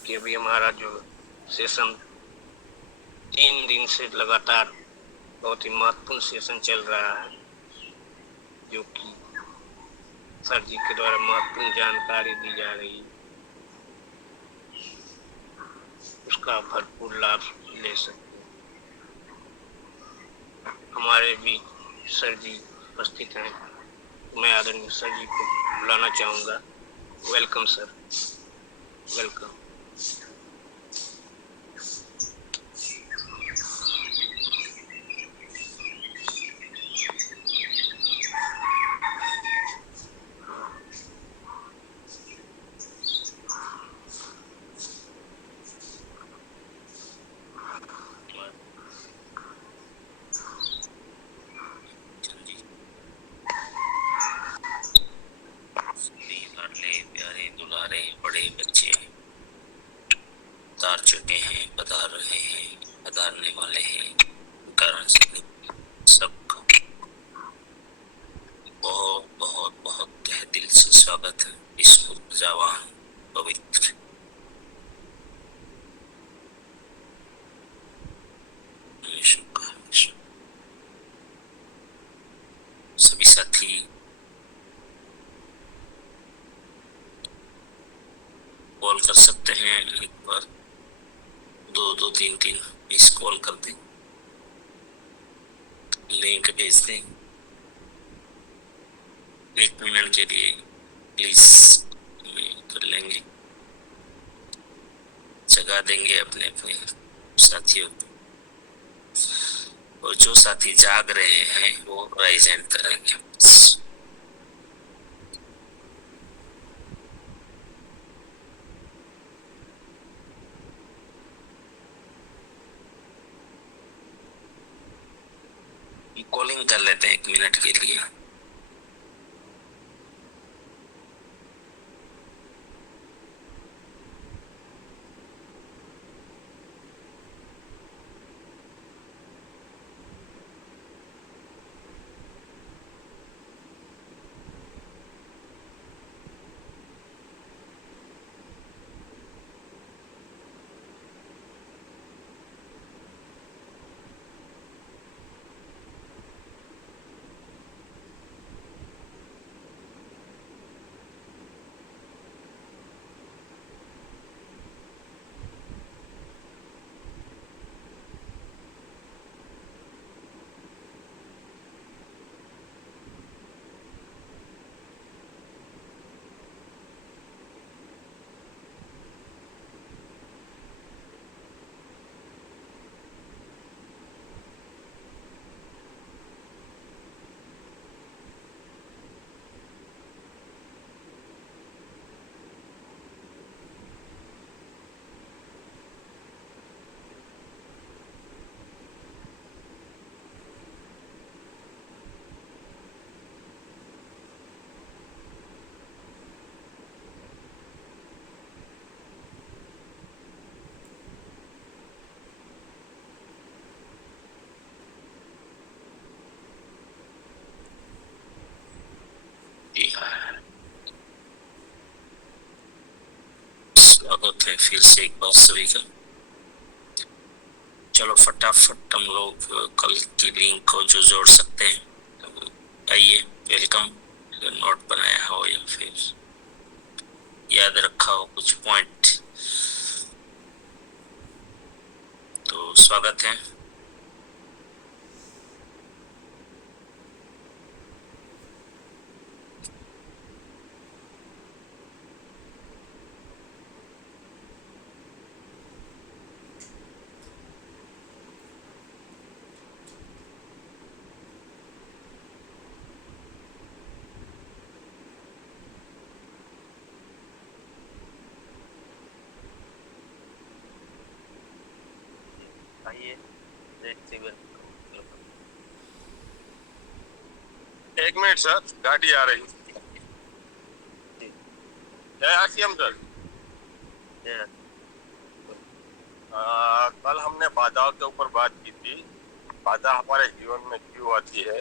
कि अभी हमारा जो सेशन 3 दिन से लगातार बहुत ही महत्वपूर्ण सेशन चल रहा है, जो कि सर जी के द्वारा महत्वपूर्ण जानकारी दी जा रही है, उसका भरपूर लाभ ले सकते हैं। हमारे भी सर जी उपस्थित हैं, मैं आदरणीय सर जी को बुलाना चाहूँगा। Welcome sir, welcome. प्यारे दुलारे बड़े बच्चे उतार चुके हैं, पधार रहे हैं, पधारने वाले हैं, कारण सबका बहुत बहुत बहुत तहे दिल से स्वागत है इस ऊर्जावान पवित्र सभी साथी कॉल कर सकते हैं। एक बार 2-2-3-3 मिस कॉल कर दें, लिंक भेज दें। 1 मिनट के लिए प्लीज कर लेंगे, जगा देंगे अपने अपने साथियों को, और जो साथी जाग रहे हैं वो राइज हैंड करेंगे। कॉलिंग कर लेते हैं 1 मिनट के लिए। स्वागत है फिर से एक बार सभी का। चलो फटाफट हम लोग कल की लिंक को जो जोड़ सकते हैं, आइए वेलकम। नोट बनाया हो या फिर याद रखा हो कुछ पॉइंट, तो स्वागत है। आइए, एक मिनट सर, गाड़ी आ रही है। आसिम सर, कल हमने बाधाओं के ऊपर बात की थी। बाधा हमारे जीवन में क्यों आती है,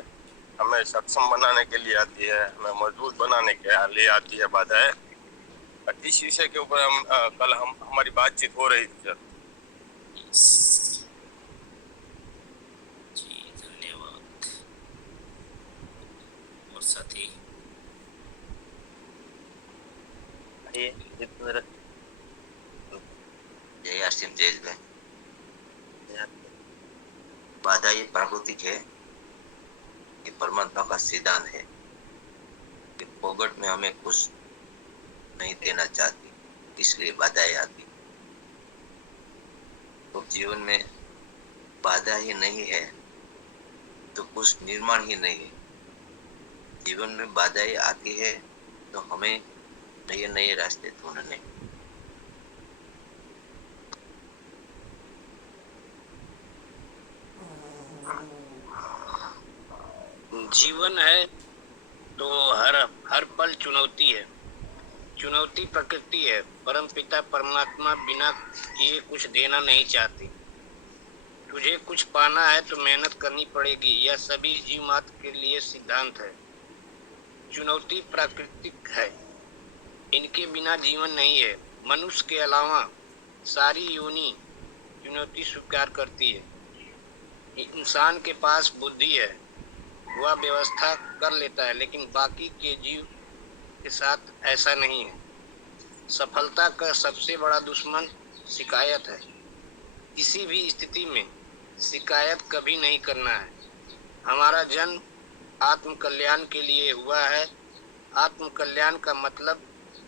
हमें सक्षम बनाने के लिए आती है, हमें मजबूत बनाने के लिए आती है बाधाएं। इस विषय के ऊपर कल हमारी बातचीत हो रही थी सर। जी धन्यवाद। और साथी जितेंद्र। जय आसिम जयेश भाई। बाधा ये प्राकृतिक है, ये परमात्मा का सिद्धांत है कि फोगट में हमें कुछ नहीं देना चाहती, इसलिए बाधाएं आती। तो जीवन में बाधा ही नहीं है तो कुछ निर्माण ही नहीं है। जीवन में बाधाएं आती है तो हमें नए नए रास्ते ढूंढने। जीवन है तो हर हर पल चुनौती है। चुनौती प्रकृति है। परम पिता परमात्मा बिना किए कुछ देना नहीं चाहती। तुझे कुछ पाना है तो मेहनत करनी पड़ेगी, यह सभी जीव मात्र के लिए सिद्धांत है। चुनौती प्राकृतिक है, इनके बिना जीवन नहीं है। मनुष्य के अलावा सारी योनि चुनौती स्वीकार करती है। इंसान के पास बुद्धि है, वह व्यवस्था कर लेता है, लेकिन बाकी के जीव के साथ ऐसा नहीं है। सफलता का सबसे बड़ा दुश्मन शिकायत है। किसी भी स्थिति में शिकायत कभी नहीं करना है। हमारा जन्म आत्म कल्याण के लिए हुआ है। आत्म कल्याण का मतलब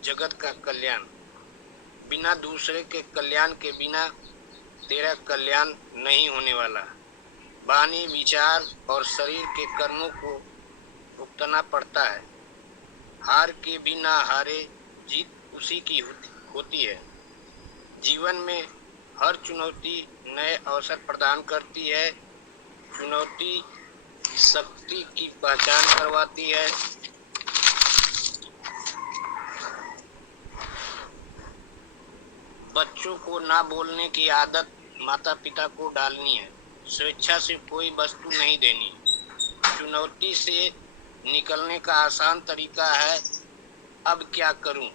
जगत का कल्याण। बिना दूसरे के कल्याण के बिना तेरा कल्याण नहीं होने वाला। वाणी, विचार और शरीर के कर्मों को भुगतना पड़ता है। हार के बिना हारे, जीत उसी की होती है। जीवन में हर चुनौती नए अवसर प्रदान करती है। चुनौती शक्ति की पहचान करवाती है। बच्चों को ना बोलने की आदत माता पिता को डालनी है। स्वेच्छा से कोई वस्तु नहीं देनी। चुनौती से निकलने का आसान तरीका है अब क्या करूं।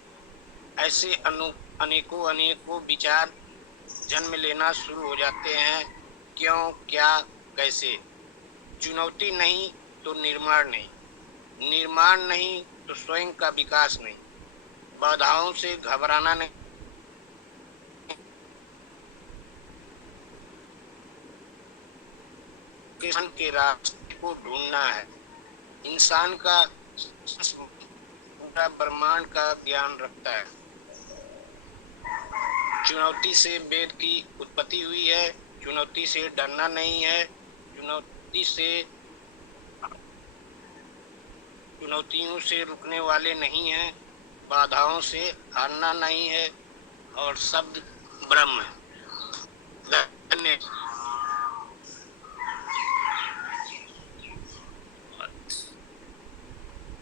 ऐसे अनेकों विचार जन्म लेना शुरू हो जाते हैं। क्यों, क्या, कैसे। चुनौती नहीं तो निर्माण नहीं। निर्माण नहीं तो स्वयं का विकास नहीं। बाधाओं से घबराना नहीं, कृष्ण के रास्ते को ढूंढना है। इंसान का पूरा ब्रह्मांड का ज्ञान रखता है। चुनौती से वेद की उत्पत्ति हुई है। चुनौती से डरना नहीं है। चुनौतियों से रुकने वाले नहीं हैं। बाधाओं से हारना नहीं है। और शब्द ब्रह्म है। धन्यवाद।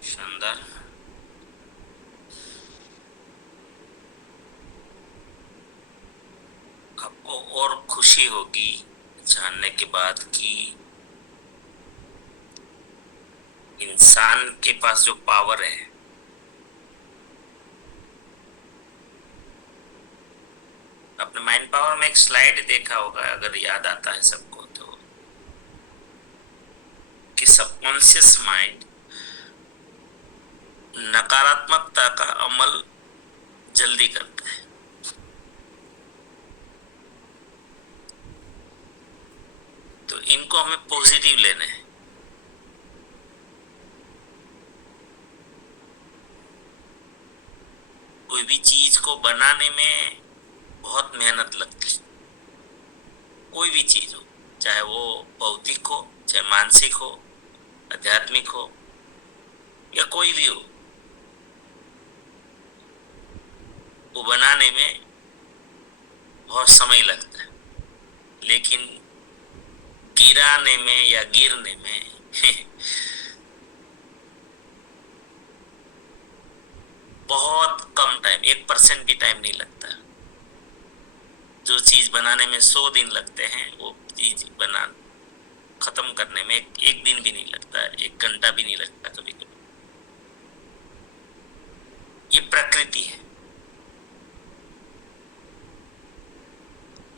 शानदार। आपको और खुशी होगी जानने के बाद कि इंसान के पास जो पावर है, अपने माइंड पावर में एक स्लाइड देखा होगा अगर याद आता है सबको, तो कि सबकॉन्शियस माइंड नकारात्मकता का अमल जल्दी करता है। तो इनको हमें पॉजिटिव लेने हैं। कोई भी चीज को बनाने में बहुत मेहनत लगती है। कोई भी चीज हो, चाहे वो भौतिक हो, चाहे मानसिक हो, आध्यात्मिक हो, या कोई भी हो, वो बनाने में बहुत समय लगता है। लेकिन गिराने में या गिरने में बहुत कम टाइम, 1% भी टाइम नहीं लगता। जो चीज बनाने में 100 दिन लगते हैं, वो चीज बना खत्म करने में एक दिन भी नहीं लगता, 1 घंटा भी नहीं लगता कभी कभी। ये प्रकृति है।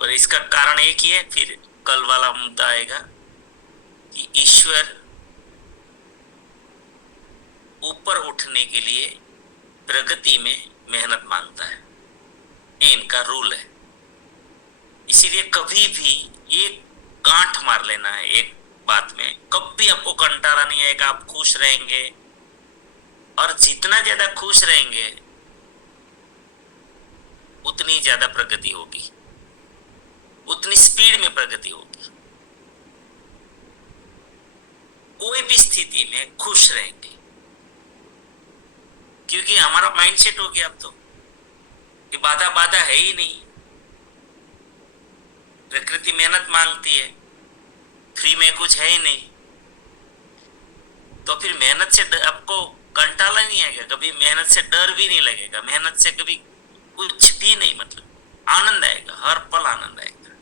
और इसका कारण एक ही है, फिर कल वाला मुद्दा आएगा कि ईश्वर ऊपर उठने के लिए प्रगति में मेहनत मांगता है, ये इनका रूल है। इसीलिए कभी भी एक गांठ मार लेना है एक बात में, कभी आपको कंटाला नहीं आएगा, आप खुश रहेंगे। और जितना ज्यादा खुश रहेंगे उतनी ज्यादा प्रगति होगी, उतनी स्पीड में प्रगति होगी। कोई भी स्थिति में खुश रहेंगे, क्योंकि हमारा माइंडसेट हो गया अब तो कि बाधा बाधा है ही नहीं। प्रकृति मेहनत मांगती है, फ्री में कुछ है ही नहीं, तो फिर मेहनत से आपको कंटाला नहीं आएगा, कभी मेहनत से डर भी नहीं लगेगा, मेहनत से कभी कुछ भी नहीं, मतलब आनंद आएगा, हर पल आनंद आएगा।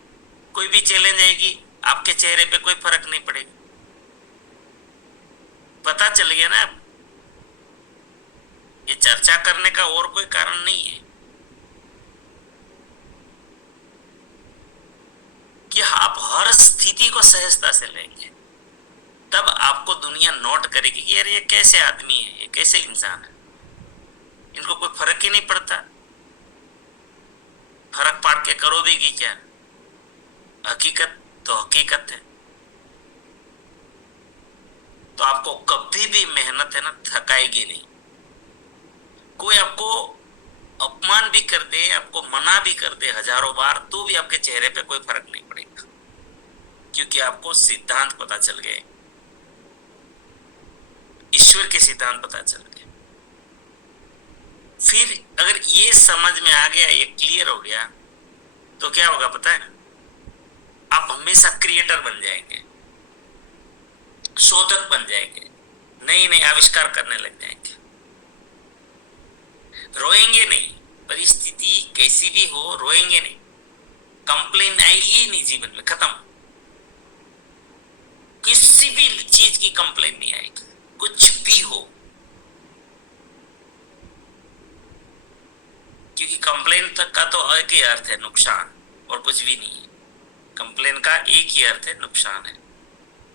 कोई भी चैलेंज आएगी, आपके चेहरे पे कोई फर्क नहीं पड़ेगा। पता चल गया ना, ये चर्चा करने का और कोई कारण नहीं है कि आप हर स्थिति को सहजता से लेंगे, तब आपको दुनिया नोट करेगी कि यार ये कैसे आदमी है, ये कैसे इंसान है, इनको कोई फर्क ही नहीं पड़ता। फर्क पाड़ के करोगे कि क्या? हकीकत तो हकीकत है। तो आपको कभी भी मेहनत है ना थकाएगी नहीं। कोई आपको अपमान भी कर दे, आपको मना भी कर दे हजारों बार, तो भी आपके चेहरे पे कोई फर्क नहीं पड़ेगा, क्योंकि आपको सिद्धांत पता चल गए, ईश्वर के सिद्धांत पता चल गए। फिर अगर ये समझ में आ गया, ये क्लियर हो गया, तो क्या होगा पता है? आप हमेशा क्रिएटर बन जाएंगे, शोधक बन जाएंगे, नए नए आविष्कार करने लग जाएंगे। रोएंगे नहीं, परिस्थिति कैसी भी हो रोएंगे नहीं, कंप्लेन आएगी नहीं जीवन में, खत्म। किसी भी चीज की कंप्लेन नहीं आएगी, कुछ भी हो, क्योंकि कंप्लेन तक का तो एक ही अर्थ है, नुकसान, और कुछ भी नहीं है। कंप्लेन का एक ही अर्थ है, नुकसान है,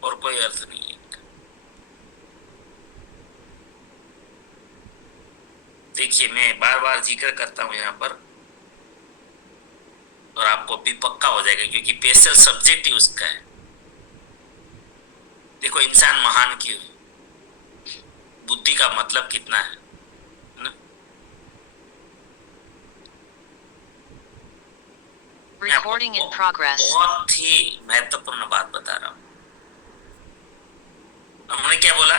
और कोई अर्थ नहीं है। देखिए, मैं बार बार जिक्र करता हूं यहां पर, और आपको भी पक्का हो जाएगा, क्योंकि स्पेशल सब्जेक्ट ही उसका है। देखो, इंसान महान क्यों है? बुद्धि का मतलब कितना है ना? Recording in progress. बहुत ही महत्वपूर्ण बात बता रहा हूं। हमने क्या बोला?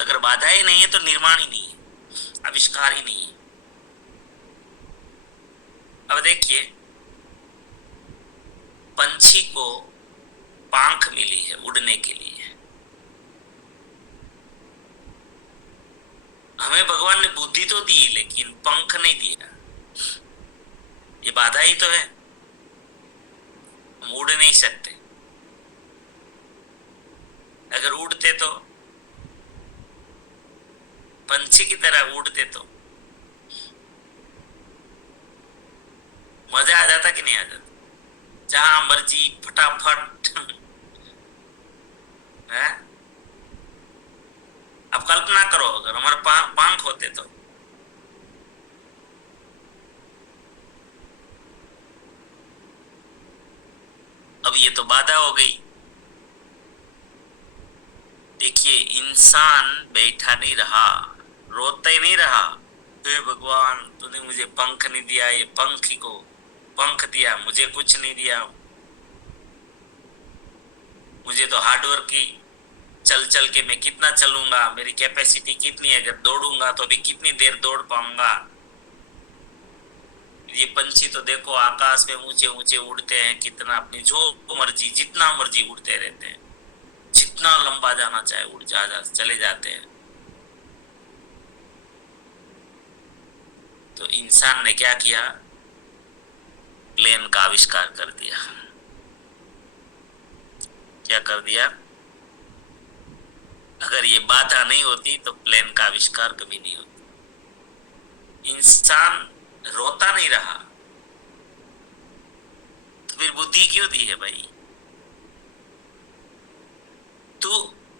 अगर बाधाएं नहीं है तो निर्माण ही नहीं है, आविष्कार ही नहीं है। अब देखिए, पंछी को पंख मिली है उड़ने के लिए, हमें भगवान ने बुद्धि तो दी लेकिन पंख नहीं दिया। ये बाधा ही तो है, हम उड़ नहीं सकते। अगर उड़ते तो, पंछी की तरह उड़ते तो मजा आ जाता कि नहीं आ जाता? जहां मर्जी फटाफट है? अब कल्पना करो, अगर हमारे पंख होते तो। अब ये तो बाधा हो गई। देखिए, इंसान बैठा नहीं रहा, रोता ही नहीं रहा, हे भगवान तूने मुझे पंख नहीं दिया, ये पंखी को पंख दिया, मुझे कुछ नहीं दिया। मुझे तो हार्डवर्क की चल चल के मैं कितना चलूंगा, मेरी कैपेसिटी कितनी है, अगर दौड़ूंगा तो भी कितनी देर दौड़ पाऊंगा। ये पंछी तो देखो आकाश में ऊंचे ऊंचे उड़ते हैं, कितना अपनी जो मर्जी जितना मर्जी उड़ते रहते हैं, जितना लंबा जाना चाहे उड़ जा चले जाते हैं। तो इंसान ने क्या किया? प्लेन का आविष्कार कर दिया। क्या कर दिया? अगर ये बाधा नहीं होती तो प्लेन का आविष्कार कभी नहीं होता। इंसान रोता नहीं रहा, बुद्धि क्यों दी है भाई? तू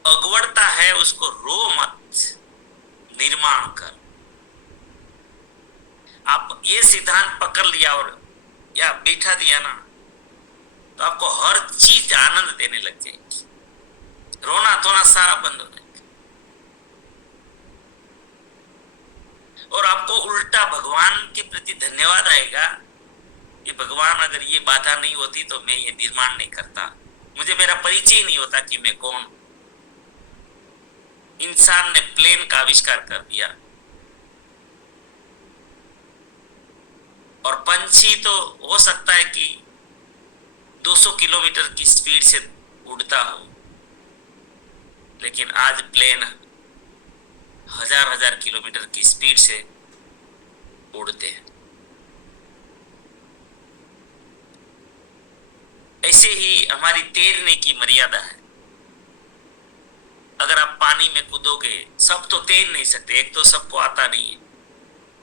अगवड़ता है उसको रो मत, निर्माण कर। आप ये सिद्धांत पकड़ लिया और या बैठा दिया ना, तो आपको हर चीज आनंद देने लग जाएगी, रोना धोना सारा बंद हो जाएगा। और आपको उल्टा भगवान के प्रति धन्यवाद आएगा कि भगवान अगर ये बाधा नहीं होती तो मैं ये निर्माण नहीं करता, मुझे मेरा परिचय ही नहीं होता कि मैं कौन। इंसान ने प्लेन का आविष्कार कर दिया और पंछी तो हो सकता है कि 200 किलोमीटर की स्पीड से उड़ता हो, लेकिन आज प्लेन हजार किलोमीटर की स्पीड से उड़ते हैं। ऐसे ही हमारी तैरने की मर्यादा है। अगर आप पानी में कूदोगे, सब तो तैर नहीं सकते, एक तो सबको आता नहीं है,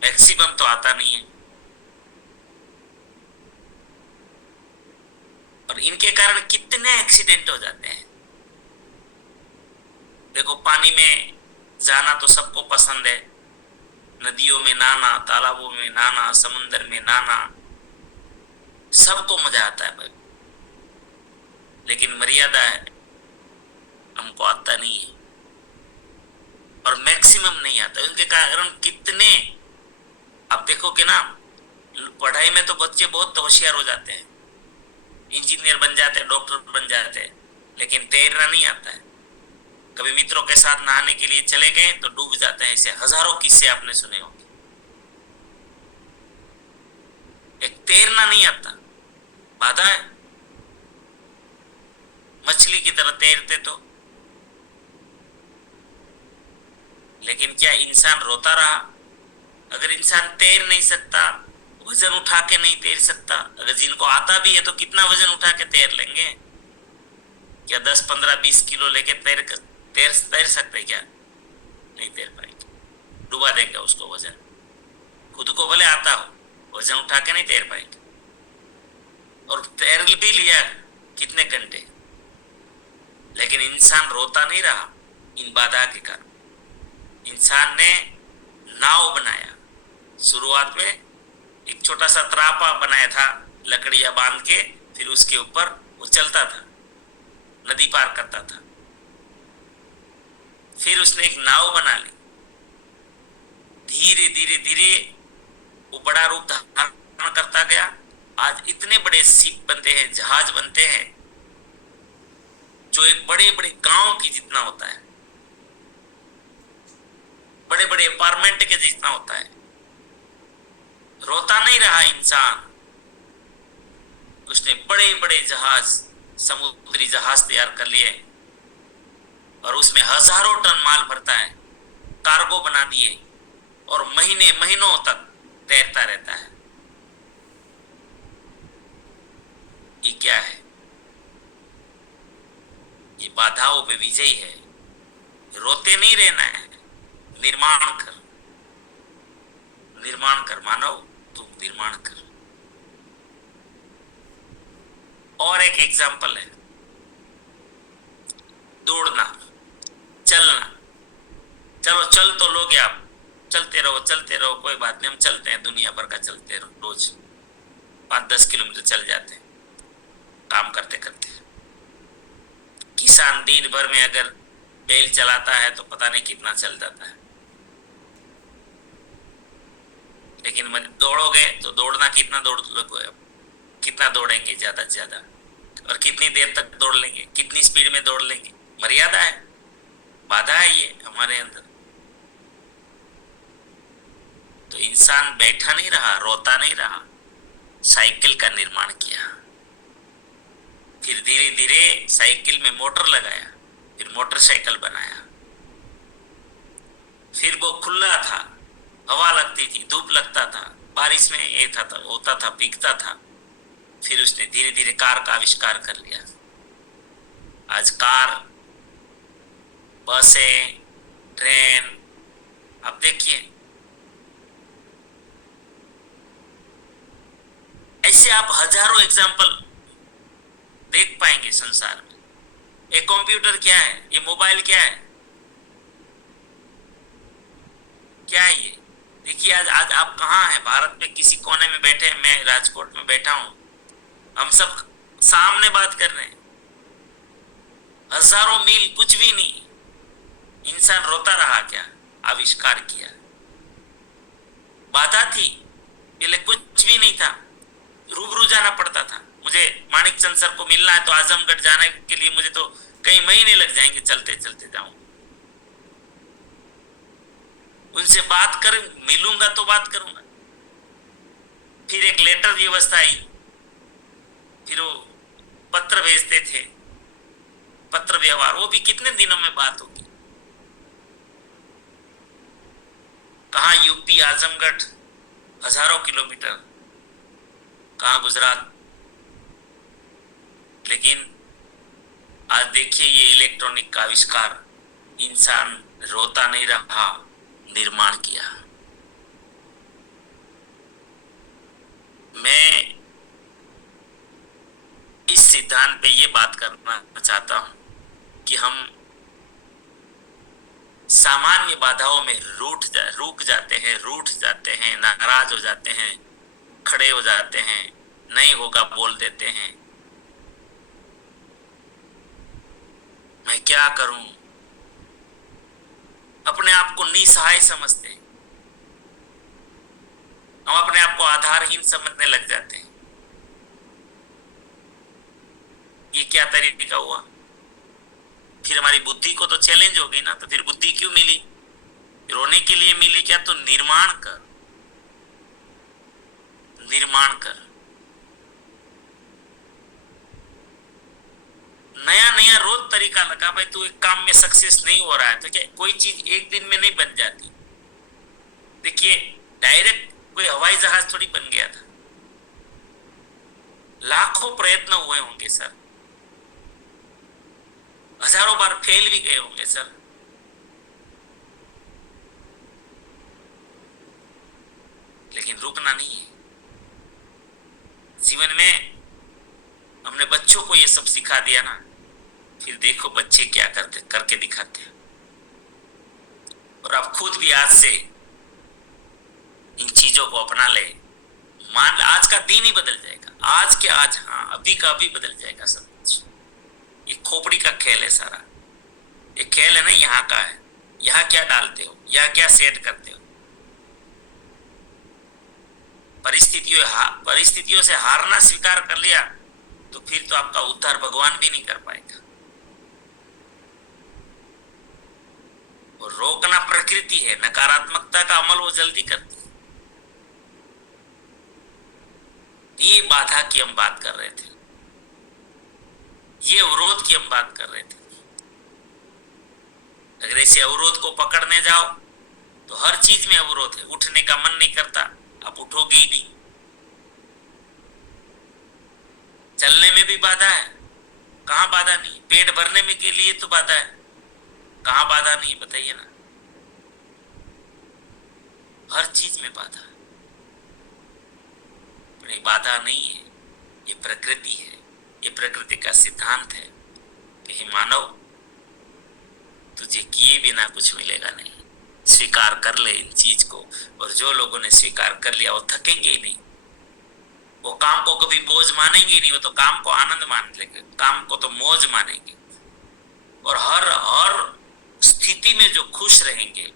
मैक्सिमम तो आता नहीं है, और इनके कारण कितने एक्सीडेंट हो जाते हैं। देखो, पानी में जाना तो सबको पसंद है, नदियों में नहाना, तालाबों में नहाना, समुद्र में नहाना, सबको मजा आता है भाई, लेकिन मर्यादा है, हमको आता नहीं है और मैक्सिमम नहीं आता। उनके कारण कितने, आप देखोगे ना, पढ़ाई में तो बच्चे बहुत होशियार हो जाते हैं, इंजीनियर बन जाते हैं, डॉक्टर बन जाते हैं, लेकिन तैरना नहीं आता है। कभी मित्रों के साथ नहाने के लिए चले गए तो डूब जाते हैं। ऐसे हजारों किस्से आपने सुने होंगे। एक तैरना नहीं आता, बाधा है। मछली की तरह तैरते तो, लेकिन क्या इंसान रोता रहा? अगर इंसान तैर नहीं सकता, वजन उठा के नहीं तैर सकता, अगर जिनको आता भी है तो कितना वजन उठा के तैर लेंगे? क्या 10, 15, 20 किलो लेके तैर सकते क्या? नहीं तैर पाएंगे, डुबा देगा उसको वजन। खुद को भले आता हो, वजन उठा के नहीं तैर पाएंगे। और तैर भी लिया कितने घंटे, लेकिन इंसान रोता नहीं रहा इन बाधा के कारण। इंसान ने नाव बनाया, शुरुआत में एक छोटा सा त्रापा बनाया था, लकड़ियां बांध के, फिर उसके ऊपर वो चलता था, नदी पार करता था। फिर उसने एक नाव बना ली, धीरे धीरे धीरे वो बड़ा रूप धारण करता गया। आज इतने बड़े शिप बनते हैं, जहाज बनते हैं, जो एक बड़े बड़े गांव की जितना होता है, बड़े बड़े अपार्टमेंट के जितना होता है। रोता नहीं रहा इंसान, उसने बड़े बड़े जहाज, समुद्री जहाज तैयार कर लिए और उसमें हजारों टन माल भरता है, कार्गो बना दिए और महीने महीनों तक तैरता रहता है। ये क्या है? ये बाधाओं पे विजयी है। रोते नहीं रहना है, निर्माण कर, निर्माण कर मानव, तुम निर्माण कर। और एक एग्जाम्पल है, दौड़ना, चलना। चलो चल तो लोगे आप, चलते रहो, कोई बात नहीं, हम चलते हैं, दुनिया भर का चलते रहो, रोज 5-10 किलोमीटर चल जाते हैं काम करते करते। किसान दिन भर में अगर बैल चलाता है तो पता नहीं कितना चल जाता है, लेकिन दौड़ोगे तो दौड़ना, कितना दौड़ लोगे, कितना दौड़ेंगे ज्यादा से ज्यादा, और कितनी देर तक दौड़ लेंगे, कितनी स्पीड में दौड़ लेंगे? मर्यादा है, बाधा है ये हमारे अंदर। तो इंसान बैठा नहीं रहा, रोता नहीं रहा, साइकिल का निर्माण किया। फिर धीरे धीरे साइकिल में मोटर लगाया, फिर मोटरसाइकिल बनाया। फिर वो खुला था, हवा लगती थी, धूप लगता था, बारिश में ये था, होता था, भीगता था। फिर उसने धीरे धीरे कार का आविष्कार कर लिया। आज कार, बसें, ट्रेन, अब देखिए, ऐसे आप हजारों एग्जाम्पल देख पाएंगे संसार में। ये कंप्यूटर क्या है, ये मोबाइल क्या है, क्या है ये? देखिए आज आज आप कहाँ हैं, भारत में किसी कोने में बैठे हैं, मैं राजकोट में बैठा हूं, हम सब सामने बात कर रहे हैं, हजारों मील कुछ भी नहीं। इंसान रोता रहा क्या? आविष्कार किया, बाधा थी, पहले कुछ भी नहीं था, रूबरू जाना पड़ता था। मुझे माणिकचंद सर को मिलना है तो आजमगढ़ जाने के लिए मुझे तो कई महीने लग जाएंगे, चलते चलते जाऊं। उनसे बात कर मिलूंगा तो बात करूंगा। फिर एक लेटर व्यवस्था आई, फिर वो पत्र भेजते थे, पत्र व्यवहार, वो भी कितने दिनों में बात होगी। कहाँ यूपी आजमगढ़ हजारों किलोमीटर, कहाँ गुजरात। लेकिन आज देखिए ये इलेक्ट्रॉनिक का आविष्कार, इंसान रोता नहीं रहा, निर्माण किया। मैं इस सिद्धांत पे ये बात करना चाहता हूं कि हम सामान्य बाधाओं में रुक जाते हैं, रूठ जाते हैं, नाराज हो जाते हैं, खड़े हो जाते हैं, नहीं होगा बोल देते हैं, मैं क्या करूं, अपने आप को निसहाय समझते हैं, हम अपने आप को आधारहीन समझने लग जाते हैं। ये क्या तरीका हुआ? फिर हमारी बुद्धि को तो चैलेंज हो गई ना, तो फिर बुद्धि क्यों मिली? रोने के लिए मिली क्या? तो निर्माण कर, निर्माण कर, नया नया रोज तरीका लगा। भाई तू एक काम में सक्सेस नहीं हो रहा है तो क्या कोई चीज एक दिन में नहीं बन जाती। देखिए डायरेक्ट कोई हवाई जहाज थोड़ी बन गया था, लाखों प्रयत्न हुए होंगे सर, हजारों बार फेल भी गए होंगे सर। लेकिन रुकना नहीं है जीवन में। हमने बच्चों को ये सब सिखा दिया ना, फिर देखो बच्चे क्या करते, करके दिखाते हैं। और आप खुद भी आज से इन चीजों को अपना ले, मान आज का दिन ही बदल जाएगा, आज के आज, हाँ अभी का अभी बदल जाएगा सब कुछ। ये खोपड़ी का खेल है सारा, ये खेल है ना यहाँ का है। यहाँ क्या डालते हो, यहाँ क्या सेट करते हो। परिस्थितियों से हारना स्वीकार कर लिया तो फिर तो आपका उद्धार भगवान भी नहीं कर पाएगा। और रोकना प्रकृति है, नकारात्मकता का अमल वो जल्दी करती है। ये बाधा की हम बात कर रहे थे, ये अवरोध की हम बात कर रहे थे। अगर ऐसे अवरोध को पकड़ने जाओ तो हर चीज में अवरोध है। उठने का मन नहीं करता, आप उठोगे ही नहीं। चलने में भी बाधा है, कहाँ बाधा नहीं। पेट भरने में के लिए तो बाधा है, कहाँ बाधा नहीं बताइए ना। हर चीज में बाधा है, पर ये बाधा नहीं है, ये प्रकृति है, ये प्रकृति का सिद्धांत है कि हे मानव, तुझे किए बिना कुछ मिलेगा नहीं। स्वीकार कर ले इन चीज को। और जो लोगों ने स्वीकार कर लिया वो थकेंगे ही नहीं, वो काम को कभी बोझ मानेंगे नहीं, वो तो काम को आनंद मान लेंगे, काम को तो मौज मानेंगे। और हर स्थिति में जो खुश रहेंगे,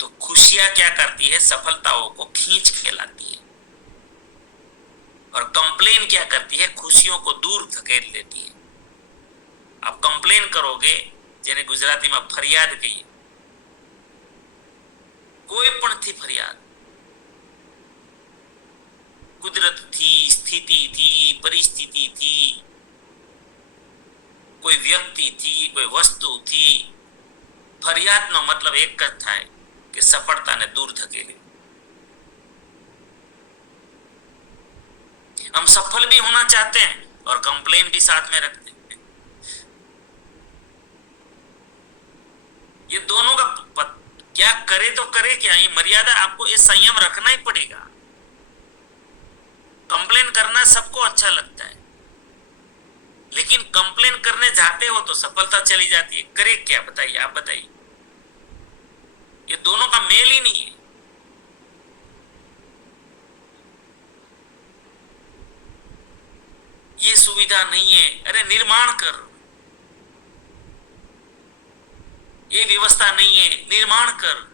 तो खुशियां क्या करती है, सफलताओं को खींच के लाती है। और कंप्लेन क्या करती है, खुशियों को दूर धकेल देती है। आप कंप्लेन करोगे, જેને ગુજરાતીમાં ફરિયાદ કહીએ, કોઈ પણ થી ફરિયાદ, કુદરત થી, સ્થિતિ થી, પરિસ્થિતિ થી, કોઈ વ્યક્તિ થી, કોઈ વસ્તુ થી, ફરિયાદનો મતલબ એક જ થાય કે સફળતાને દૂર ધકેલે। हम सफल भी होना चाहते हैं और कंप्लेन भी साथ में रखते हैं। ये दोनों का क्या करे तो करे क्या, ये मर्यादा, आपको ये संयम रखना ही पड़ेगा। कंप्लेन करना सबको अच्छा लगता है, लेकिन कंप्लेन करने जाते हो तो सफलता चली जाती है। करे क्या बताइए, आप बताइए। ये दोनों का मेल ही नहीं है। ये सुविधा नहीं है, अरे निर्माण कर। ये व्यवस्था नहीं है, निर्माण कर।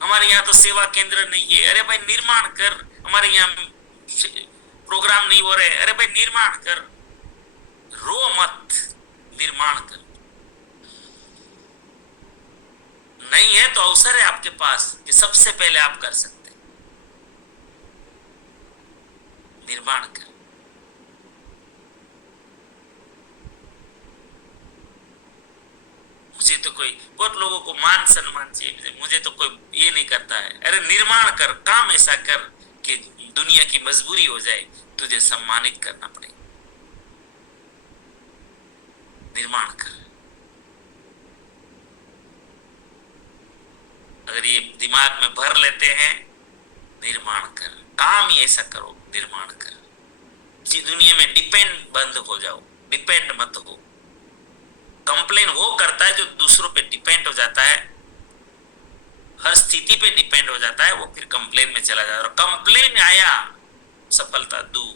हमारे यहाँ तो सेवा केंद्र नहीं है, अरे भाई निर्माण कर। हमारे यहाँ प्रोग्राम नहीं हो रहे, अरे भाई निर्माण कर। रो मत, निर्माण कर। नहीं है तो अवसर है आपके पास कि सबसे पहले आप कर सकते हैं। निर्माण कर। मुझे तो कोई, बहुत लोगों को मान सम्मान चाहिए, मुझे तो कोई ये नहीं करता है। अरे निर्माण कर, काम ऐसा कर कि दुनिया की मजबूरी हो जाए, तुझे सम्मानित करना पड़े। निर्माण कर। अगर ये दिमाग में भर लेते हैं, निर्माण कर, काम ही ऐसा करो, निर्माण कर। इसी दुनिया में डिपेंड बंद हो जाओ, डिपेंड मत हो। कंप्लेन वो करता है जो दूसरों पे डिपेंड हो जाता है, हर स्थिति पे डिपेंड हो जाता है, वो फिर कंप्लेन में चला जाता है। और कंप्लेन आया, सफलता दूर।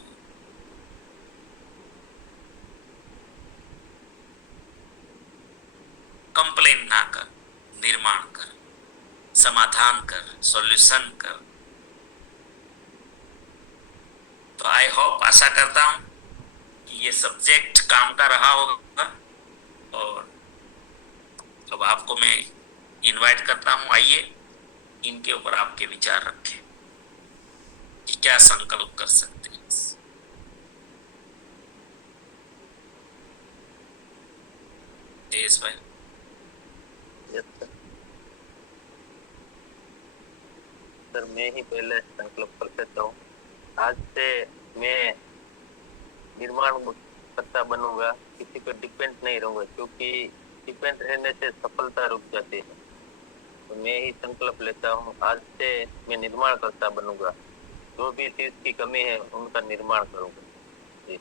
कंप्लेन ना कर, निर्माण कर, समाधान कर, सॉल्यूशन कर। तो आई होप, आशा करता हूं कि ये सब्जेक्ट काम का रहा होगा। और अब आपको मैं इनवाइट करता हूं, आइए इनके ऊपर आपके विचार रखें कि क्या संकल्प कर सकते हैं। जयेश भाई। यस सर, मैं ही पहले संकल्प कर देता हूँ। आज से मैं निर्माण करता बनूंगा, किसी पर डिपेंड नहीं रहूंगा, क्योंकि डिपेंड रहने से सफलता रुक जाती है। तो मैं ही संकल्प लेता हूँ, आज से मैं निर्माण करता बनूंगा। जो भी चीज की कमी है उनका निर्माण करूंगा। जी,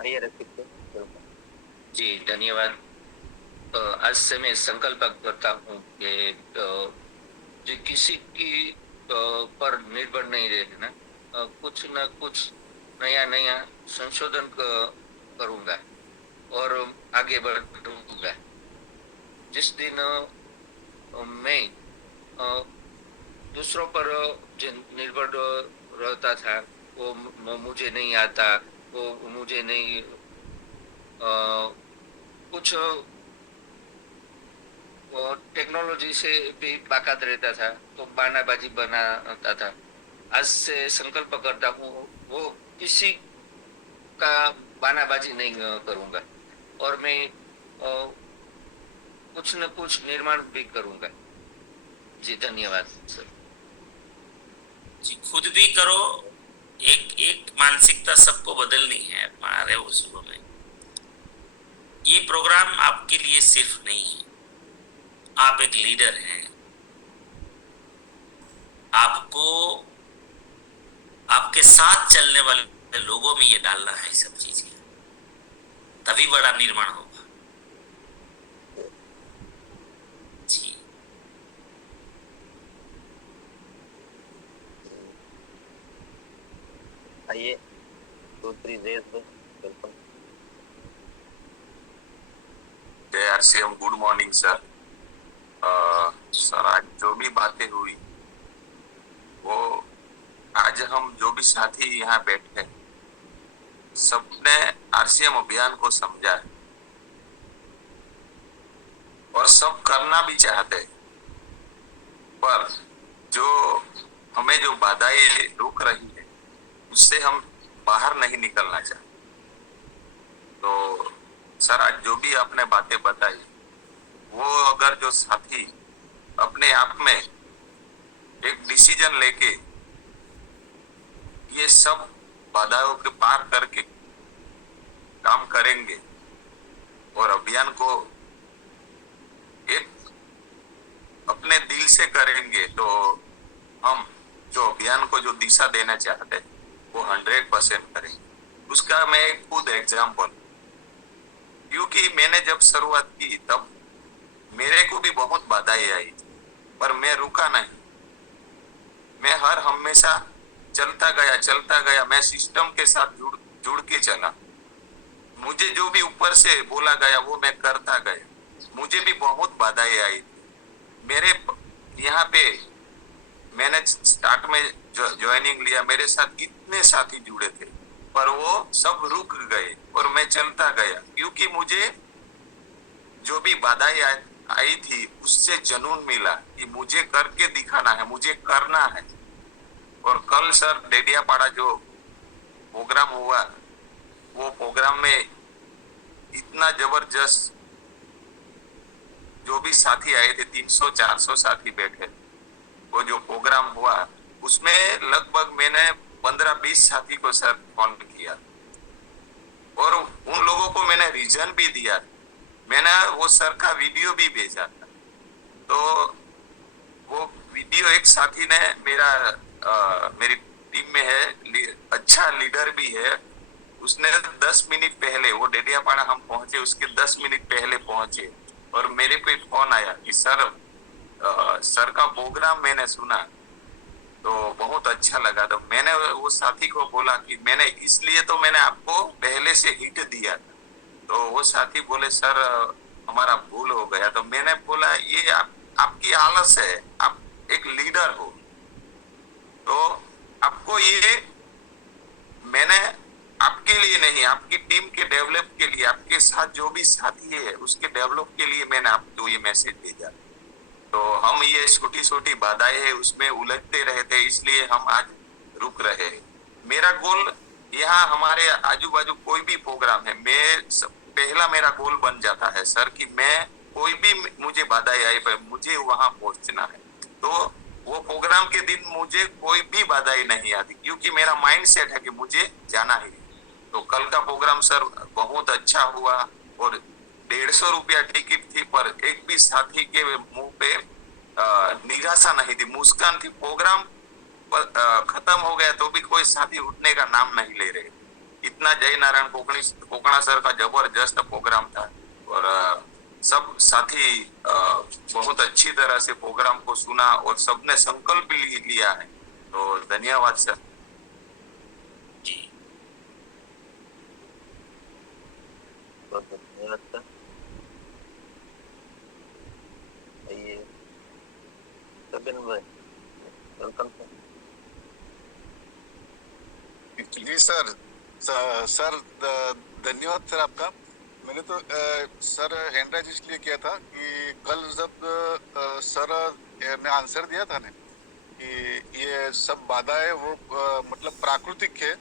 आइए रसिक जी धन्यवाद। आज से मैं संकल्प करता हूँ कि जो किसी की पर निर्भर नहीं रहना, कुछ न कुछ नया नया संशोधन करूंगा और आगे बढ़ूंगा। जिस दिन मैं दूसरों पर जो निर्भर रहता था, वो मुझे नहीं आता, वो मुझे नहीं कुछ टेक्नोलॉजी से भी बाकात रहता था, तो बहानाबाजी बनाता था। आज से संकल्प करता हूँ वो किसी का बहानाबाजी नहीं करूंगा और मैं कुछ न कुछ निर्माण भी करूंगा। जी धन्यवाद सर। जी, खुद भी करो। एक एक मानसिकता सबको बदलनी है हमारे उसूलों में। ये प्रोग्राम आपके लिए सिर्फ नहीं है, आप एक लीडर हैं। आपको आपके साथ चलने वाले लोगों में ये डालना है सब चीजें, तभी बड़ा निर्माण होगा। जी, आइए दूसरी देश वेलकम। जय RCM, good morning sir. Sir, आज जो भी बातें हुई, वो आज हम जो भी साथी यहाँ बैठे, सबने आरसीएम अभियान को समझा है और सब करना भी चाहते हैं, पर जो हमें जो बाधाएं रोक रही है उससे हम बाहर नहीं निकलना चाहते। तो सर, आज जो भी आपने बातें बताई, वो अगर जो साथी अपने आप में एक डिसीजन लेके ये सब बाधाओं के पार करके काम करेंगे और अभियान को एक अपने दिल से करेंगे, तो हम जो अभियान को जो दिशा देना चाहते हैं वो 100% करेंगे। उसका मैं एक खुद एग्जाम्पल, क्योंकि मैंने जब शुरुआत की तब मेरे को भी बहुत बाधाएं आई थी, पर मैं रुका नहीं। मैं हर हमेशा चलता गया। मैं सिस्टम के साथ जुड़ के चला। मुझे जो भी ऊपर से बोला गया वो मैं करता गया। मुझे भी बहुत बाधाएं आई थी। मेरे यहाँ पे मैंने स्टार्ट में ज्वाइनिंग लिया, मेरे साथ इतने साथी जुड़े थे, पर वो सब रुक गए और मैं चलता गया, क्योंकि मुझे जो भी बाधाएं आई थी उससे जुनून मिला कि मुझे करके दिखाना है, मुझे करना है। और कल सर डेडियापाड़ा जो प्रोग्राम हुआ, वो प्रोग्राम में इतना जबरदस्त, जो भी साथी आए थे 300-400 साथी बैठे, वो जो प्रोग्राम हुआ उसमें लगभग मैंने 15-20 साथी को सर कॉल किया और उन लोगों को मैंने रीजन भी दिया। मैंने वो सर का वीडियो भी भेजा था। तो वो वीडियो एक साथी ने मेरी टीम में है, अच्छा लीडर भी है, उसने 10 मिनट पहले, वो डेडियापाड़ा हम पहुंचे उसके 10 मिनट पहले पहुंचे और मेरे पे फोन आया कि सर का प्रोग्राम मैंने सुना तो बहुत अच्छा लगा। तो मैंने वो साथी को बोला कि मैंने आपको पहले से हिट दिया था। तो वो साथी बोले सर हमारा भूल हो गया। तो मैंने बोला ये आपकी आलस है, आप एक लीडर हो, तो आपको ये, मैंने आपके लिए नहीं, आपकी टीम के डेवलप के लिए, आपके साथ जो भी साथी है उसके डेवलप के लिए मैंने आपको ये मैसेज भेजा। तो हम ये छोटी छोटी बाधाएं है उसमें उलझते रहते, इसलिए हम आज रुक रहे हैं। मेरा गोल यहाँ हमारे आजू बाजू कोई भी प्रोग्राम है, पहला मेरा गोल बन जाता है सर कि मैं कोई भी मुझे बाधाएं आई पर मुझे वहां पहुंचना है। तो वो प्रोग्राम के दिन मुझे कोई भी बाधाएं नहीं आती, क्योंकि मेरा माइंड सेट है कि मुझे जाना ही। तो कल का प्रोग्राम सर बहुत अच्छा हुआ और 150 रुपया टिकट थी, पर एक भी साथी के मुंह पे निराशा नहीं थी, मुस्कान थी। प्रोग्राम खत्म हो गया तो भी कोई साथी उठने का नाम नहीं ले रहे। इतना जय नारायण कोकणा सर का जबरदस्त प्रोग्राम था और सब साथी बहुत अच्छी तरह से प्रोग्राम को सुना और सबने संकल्प लिया है। तो धन्यवाद सर। जी बहुत धन्यवाद सर। आइए सबिन भाई, वेलकम सर। जी सर, सर धन्यवाद सर आपका। मैंने तो सर हैंड राइज इसलिए किया था कि कल जब सर ने आंसर दिया था ना कि ये सब बाधाएं वो मतलब प्राकृतिक है,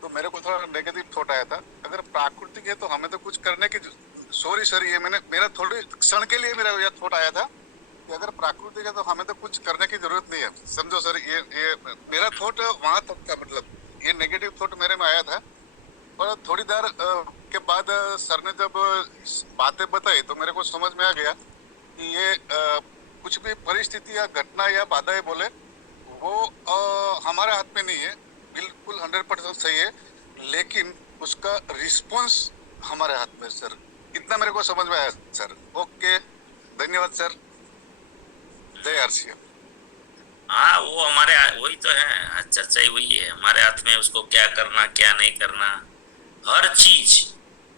तो मेरे को थोड़ा नेगेटिव थॉट आया था। अगर प्राकृतिक है तो हमें तो कुछ करने की, सॉरी सर, ये मेरा थोड़ी क्षण के लिए मेरा यह थॉट आया था कि अगर प्राकृतिक है तो हमें तो कुछ करने की जरूरत नहीं है। समझो सर, ये मेरा थॉट वहां तक था, मतलब ये नेगेटिव थॉट मेरे में आया था। और थोड़ी देर के बाद सर ने जब बातें बताई तो मेरे को समझ में आ गया कि ये कुछ भी परिस्थिति या घटना या बाधाएं बोले वो हमारे हाथ में नहीं है, बिल्कुल 100% सही है, लेकिन उसका रिस्पॉन्स हमारे हाथ में सर। इतना मेरे को समझ में आया सर। ओके, धन्यवाद सर। जय आरसीएम। हाँ, वो हमारे वही तो है, सच्चाई वही है, हमारे हाथ में उसको क्या करना क्या नहीं करना। हर चीज,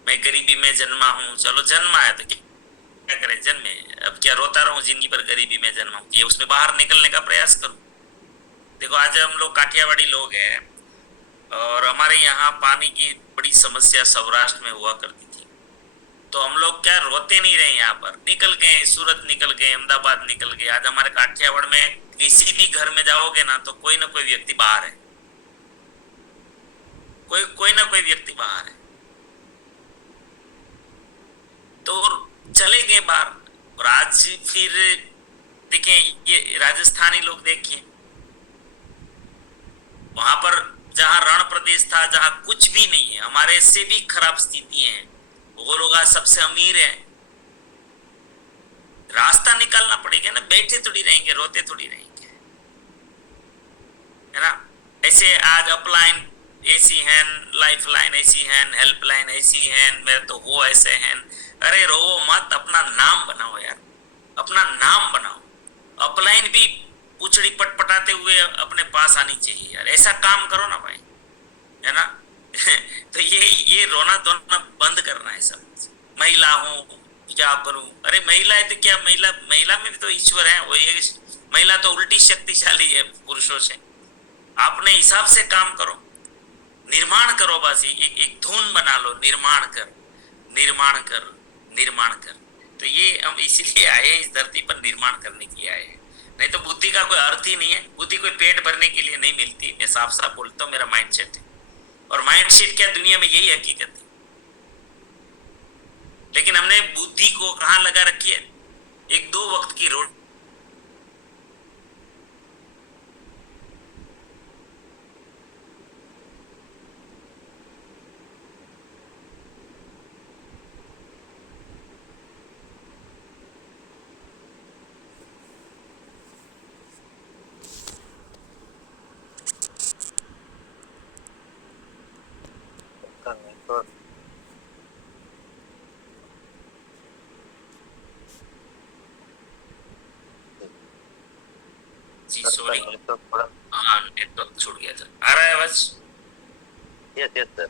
मैं गरीबी में जन्मा हूँ, चलो जन्मा है तो क्या करें, जन्मे, अब क्या रोता रहूं जिंदगी भर गरीबी में जन्मा हूँ, ये उसमें बाहर निकलने का प्रयास करूं। देखो आज हम लोग काठियावाड़ी लोग हैं और हमारे यहाँ पानी की बड़ी समस्या सौराष्ट्र में हुआ करती थी, तो हम लोग क्या रोते नहीं रहे, यहाँ पर निकल गए, सूरत निकल गए, अहमदाबाद निकल गए। आज हमारे काठियावाड़ में किसी भी घर में जाओगे ना तो कोई ना कोई व्यक्ति बाहर है, कोई ना कोई व्यक्ति बाहर है। तो चले गए बाहर। और आज फिर देखें, ये राजस्थानी लोग देखिए, वहां पर जहां रण प्रदेश था, जहां कुछ भी नहीं है, हमारे से भी खराब स्थिति है, वो लोग आज सबसे अमीर है। रास्ता निकालना पड़ेगा ना, बैठे थोड़ी रहेंगे, रोते थोड़ी रहेंगे, है ना। ऐसे आज अपलाइन ऐसी हैं, लाइफ लाइन ऐसी हैं, हेल्पलाइन ऐसी हैं, मेरे तो वो ऐसे हैं। अरे रो मत, अपना नाम बनाओ यार, अपना नाम बनाओ। अपलाइन भी पूछड़ी पटपटाते हुए अपने पास आनी चाहिए यार, ऐसा काम करो ना भाई, है ना। तो ये रोना धोना बंद करना है सब। महिला हूँ क्या करूं, अरे महिला है तो क्या, महिला महिला में भी तो ईश्वर है, वो ये महिला तो उल्टी शक्तिशाली है पुरुषों से। अपने हिसाब से काम करो, निर्माण करो, बस एक धुन बना लो, निर्माण कर निर्माण कर निर्माण कर। तो ये हम इसलिए आए हैं इस धरती पर, निर्माण करने के लिए आए हैं। नहीं तो बुद्धि का कोई अर्थ ही नहीं है, बुद्धि कोई पेट भरने के लिए नहीं मिलती। मैं साफ साफ बोलता हूँ, मेरा माइंड सेट है, और माइंड सेट क्या, दुनिया में यही हकीकत है। लेकिन हमने बुद्धि को कहाँ लगा रखी है, एक दो वक्त की रोटी। जी सॉरी, हाँ नेटवर्क छूट गया था। आ रहा है आवाज? Yes yes sir.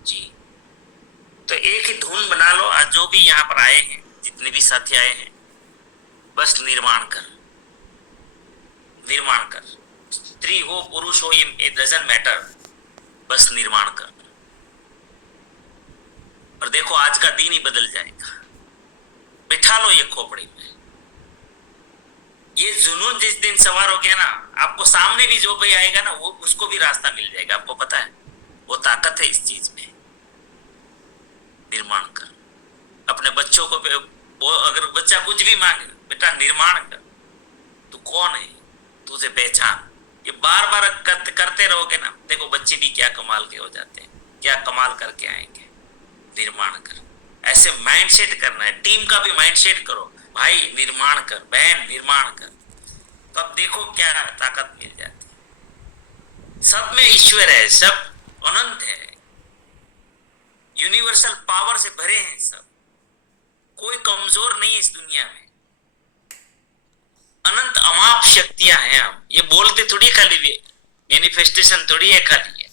जी, तो एक ही धुन बना लो। आज जो भी यहाँ पर आए हैं, जितने भी साथी आए हैं, बस निर्माण कर, निर्माण कर। स्त्री हो पुरुष हो, ये डजंट मैटर, बस निर्माण कर। और देखो आज का दिन ही बदल जाएगा। बिठा लो ये खोपड़ी में, ये जुनून जिस दिन सवार हो गया ना, आपको सामने भी जो भी आएगा ना, वो उसको भी रास्ता मिल जाएगा। आपको पता है, वो ताकत है इस चीज में। निर्माण कर अपने बच्चों को। वो अगर बच्चा कुछ भी मांगे, बेटा निर्माण कर, तू कौन है, तुझे पहचान। ये बार बार करते रहोगे ना, देखो बच्चे भी क्या कमाल के हो जाते हैं, क्या कमाल करके आएंगे। निर्माण कर, ऐसे माइंड सेट करना है। टीम का भी माइंड सेट करो, भाई निर्माण कर, बहन निर्माण कर। तो अब देखो क्या ताकत मिल जाती है। सब में ईश्वर है, सब अनंत है, यूनिवर्सल पावर से भरे हैं सब। कोई कमजोर नहीं है इस दुनिया में, अनंत अमाप शक्तियां हैं। हम ये बोलते थोड़ी, खाली मैनिफेस्टेशन थोड़ी है, खाली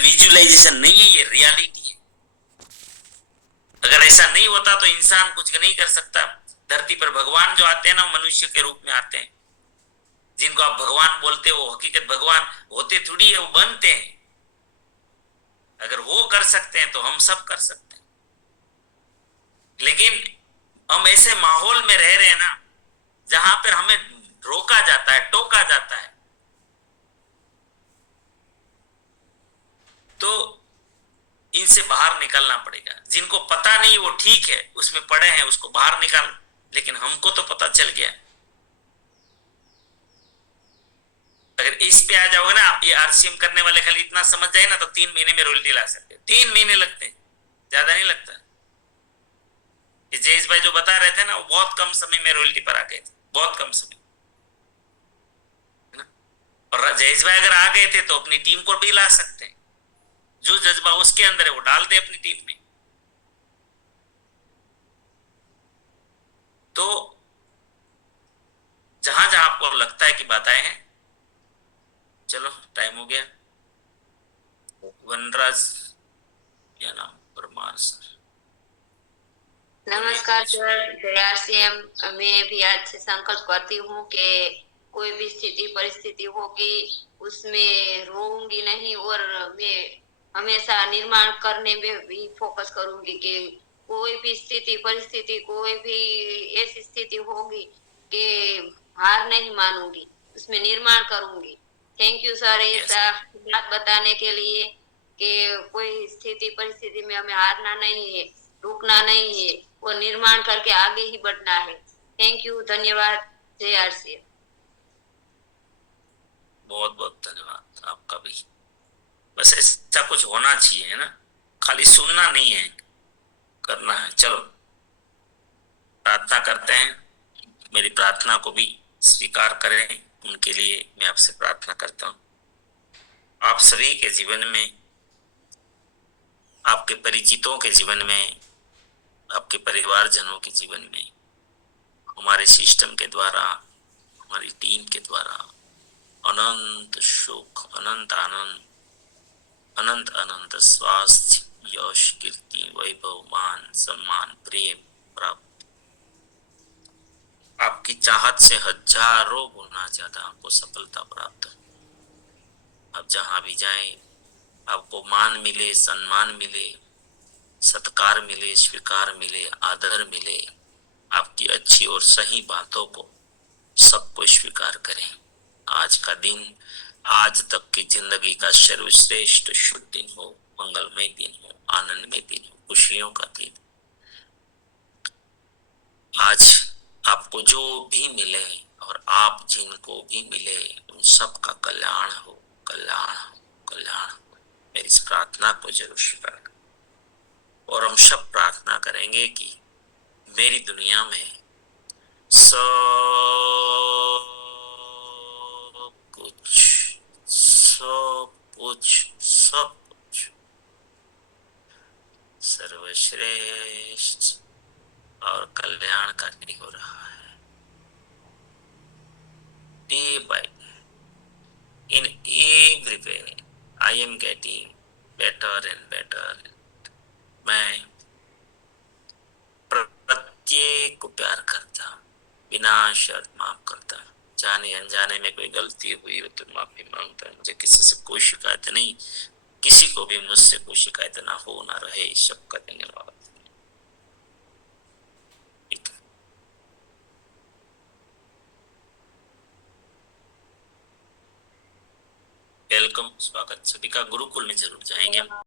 विजुअलाइजेशन नहीं है, ये रियलिटी है। अगर ऐसा नहीं होता तो इंसान कुछ नहीं कर सकता। धरती पर भगवान जो आते हैं ना, मनुष्य के रूप में आते हैं। जिनको आप भगवान बोलते हो, वो हकीकत भगवान होते थोड़ी है, वो बनते हैं। अगर वो कर सकते हैं तो हम सब कर सकते हैं। लेकिन हम ऐसे माहौल में रह रहे हैं ना, जहां पर हमें रोका जाता है, टोका जाता है। तो इनसे बाहर निकलना पड़ेगा। जिनको पता नहीं वो ठीक है, उसमें पड़े हैं, उसको बाहर निकाल। लेकिन हमको तो पता चल गया। अगर इस पे आ जाओगे ना आप, ये आरसीएम करने वाले खाली इतना समझ जाए ना, तो 3 महीने में रॉयल्टी ला सकते। 3 महीने लगते हैं, ज्यादा नहीं लगता। ये जयेश भाई जो बता रहे थे ना, वो बहुत कम समय में रॉयल्टी पर आ गए थे, बहुत कम समय। और जयेश भाई अगर आ गए थे तो अपनी टीम को भी ला सकते हैं। जो जज्बा उसके अंदर है वो डाल दे अपनी टीम में। तो जहां जहां आपको लगता है कि बाधाएं हैं, चलो टाइम हो गया। वनराज, क्या नाम, परमार सर। नमस्कार सर, जय श्याम। मैं भी आज से संकल्प करती हूँ कि कोई भी स्थिति परिस्थिति होगी उसमें रोऊंगी नहीं, और मैं हमेशा निर्माण करने में भी फोकस करूंगी कि कोई भी स्थिति परिस्थिति, कोई भी ऐसी स्थिति होगी कि हार नहीं मानूंगी, उसमें निर्माण करूंगी। थैंक यू सर ऐसा बात बताने के लिए कि कोई स्थिति परिस्थिति में हमें हारना नहीं है, रुकना नहीं है, वो निर्माण करके आगे ही बढ़ना है। थैंक यू, धन्यवाद। जय आरसी। बहुत बहुत धन्यवाद आपका भी। बस ऐसा कुछ होना चाहिए, है ना, खाली सुनना नहीं है, करना है। चलो प्रार्थना करते हैं। मेरी प्रार्थना को भी स्वीकार करें, उनके लिए मैं आपसे प्रार्थना करता हूँ। आप सभी के जीवन में, आपके परिचितों के जीवन में, आपके परिवारजनों के जीवन में हमारे सिस्टम के द्वारा, हमारी टीम के द्वारा अनंत सुख, अनंत आनंद, अनंत अनंत स्वास्थ्य, यश, कीर्ति, वैभव, मान, सम्मान, प्रेम प्राप्त, आपकी चाहत से हजारों गुना ज्यादा आपको सफलता प्राप्त हो। आप जहां भी जाएं, आपको मान मिले, सम्मान मिले, सत्कार मिले, स्वीकार मिले, आदर मिले, आपकी अच्छी और सही बातों को सबको स्वीकार करें। आज का दिन, आज तक की जिंदगी का सर्वश्रेष्ठ शुभ दिन हो, मंगलमय दिन हो, आनंदमय दिन हो, खुशियों का दिन। आज आपको जो भी मिले और आप जिनको भी मिले उन सबका कल्याण हो, कल्याण हो, कल्याण हो। मेरी इस प्रार्थना को जरूर स्वीकार करें। और हम सब प्रार्थना करेंगे कि मेरी दुनिया में सब कुछ, सब कुछ, सब कुछ सर्वश्रेष्ठ और कल्याणकारी हो रहा है। Day by day, in every way, I am getting better and better. मैं प्रत्येक को प्यार करता, बिना शर्त माफ करता। जाने अनजाने में कोई गलती हुई हो तो माफी मांगता। मुझे किसी से कोई शिकायत नहीं, किसी को भी मुझसे कोई शिकायत ना हो, ना रहे। सबका धन्यवाद। वेलकम, स्वागत सभी का। गुरुकुल में जरूर जाएंगे हम।